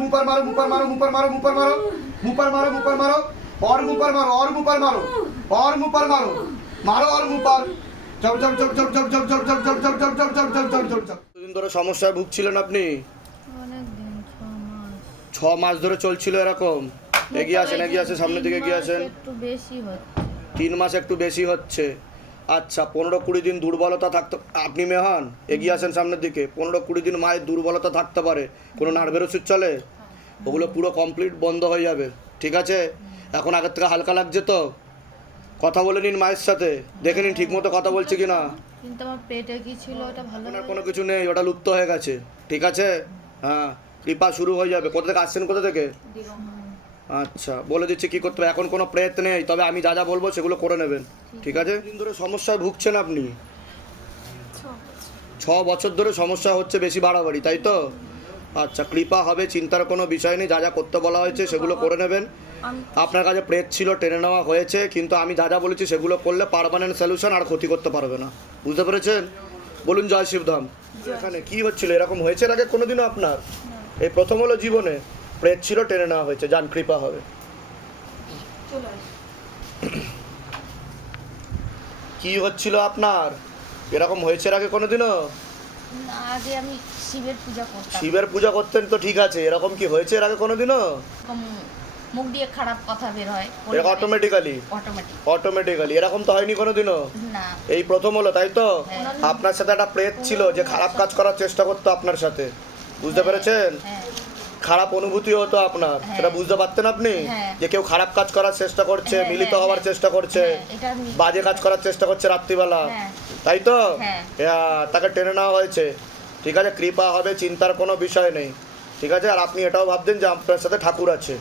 মুপার মারো মুপার মারো মুপার মারো মুপার মারো মুপার মারো মুপার মারো और मुपर मारो और मुपर मारो और मुपर मारो मारो और मुपर দিন ধরে সমস্যায় ভুগছিলেন আপনি? অনেকদিন 6 মাস 6 মাস ধরে চলছিল এরকম। এগিয়ে আসেন সামনের দিকে এগিয়ে আসেন। একটু বেশি হচ্ছে 3 মাস একটু বেশি হচ্ছে। আচ্ছা 15-20 দিন দুর্বলতা থাকতে, আপনি মেয়ে হন, এগিয়ে আসেন সামনের দিকে। 15-20 দিন মায়ের দুর্বলতা থাকতে পারে, কোনো নার্ভের ওষুধ চলে, ওগুলো পুরো কমপ্লিট বন্ধ হয়ে যাবে, ঠিক আছে? এখন আগের থেকে হালকা লাগছে তো? কথা বলে নিন মায়ের সাথে, দেখে নিন ঠিক মতো কথা বলছে কিনা। কিন্তু আমার পেটে কি ছিল ওটা ভালো আপনার কোনো কিছু নেই, ওটা লুপ্ত হয়ে গেছে, ঠিক আছে? হ্যাঁ, কৃপা শুরু হয়ে যাবে। কোথা থেকে আসছেন, কোথা থেকে? আচ্ছা বলে দিচ্ছি কি করতে হবে। এখন কোনো প্রয়ত্ন নেই, তবে আমি যা যা বলবো সেগুলো করে নেবেন, ঠিক আছে? দিন ধরে সমস্যায় ভুগছেন আপনি? 6 বছর ধরে সমস্যা হচ্ছে, বেশি বাড়াবাড়ি, তাই তো? আচ্ছা কৃপা হবে, চিন্তার কোনো বিষয় নেই। যা যা করতে বলা হয়েছে সেগুলো করে নেবেন। আপনার কাছে প্রেত ছিল, টেনে নেওয়া হয়েছে, কিন্তু আমি যা যা বলেছি সেগুলো করলে পার্মানেন্ট সলিউশন, আর ক্ষতি করতে পারবে না, বুঝতে পেরেছেন? বলুন জয় শিবধাম। এখানে কি হচ্ছিল, এরকম হয়েছে এর আগে কোনোদিনও আপনার? এই প্রথম হলো জীবনে প্রেত ছিল, টেনে নেওয়া হয়েছে, যান কৃপা হবে। কি হচ্ছিল আপনার, এরকম হয়েছে এর আগে কোনোদিনও? না, আগে আমি শিবের পূজা করতাম। শিবের পূজা করতেন তো ঠিক আছে, এরকম কি হয়েছে এর আগে কোনোদিনও? এরকম মুখ দিয়ে খারাপ কথা বের হয় এরকম অটোমেটিক্যালি এরকম তো হয়নি কোনোদিনও? না। এই প্রথম হলো, তাই তো? হ্যাঁ। আপনার সাথে একটা প্রেত ছিল যে খারাপ কাজ করার চেষ্টা করতো আপনার সাথে, বুঝতে পেরেছেন? হ্যাঁ খারাপ অনুভূতি হতো আপনার, হ্যাঁ। সেটা বুঝতে পারতেন আপনি? হ্যাঁ। যে কেউ খারাপ কাজ করার চেষ্টা করছে, হ্যাঁ, মিলিত হ্যাঁ, হওয়ার হ্যাঁ। চেষ্টা করছে, এটা বাজে কাজ করার চেষ্টা করছে রাত্রিবেলা, হ্যাঁ। তাই তো? হ্যাঁ। হ্যাঁ, তাকে টেনে নেওয়া হয়েছে, ঠিক আছে? কৃপা হবে, চিন্তার কোনো বিষয় নেই, ঠিক আছে? আর আপনি এটাও ভাবতেন যে আপনার সাথে ঠাকুর আছে,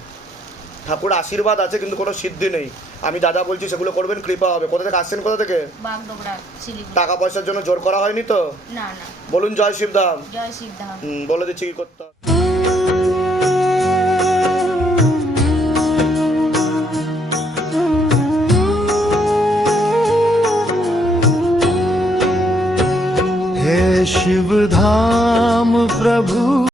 ঠাকুর আশীর্বাদ আছে, কিন্তু কোনো সিদ্ধি নেই। আমি যা যা বলছি সেগুলো করবেন, কৃপা হবে। কোথা থেকে আসছেন, কোথা থেকে? বাগডোগরা, শিলিগুড়ি। টাকা পয়সার জন্য জোর করা হয়নি তো? না না। বলুন জয় শিবধাম। জয় শিবধাম। বলে দিচ্ছি কি করতে হবে। हे शिव धाम प्रभु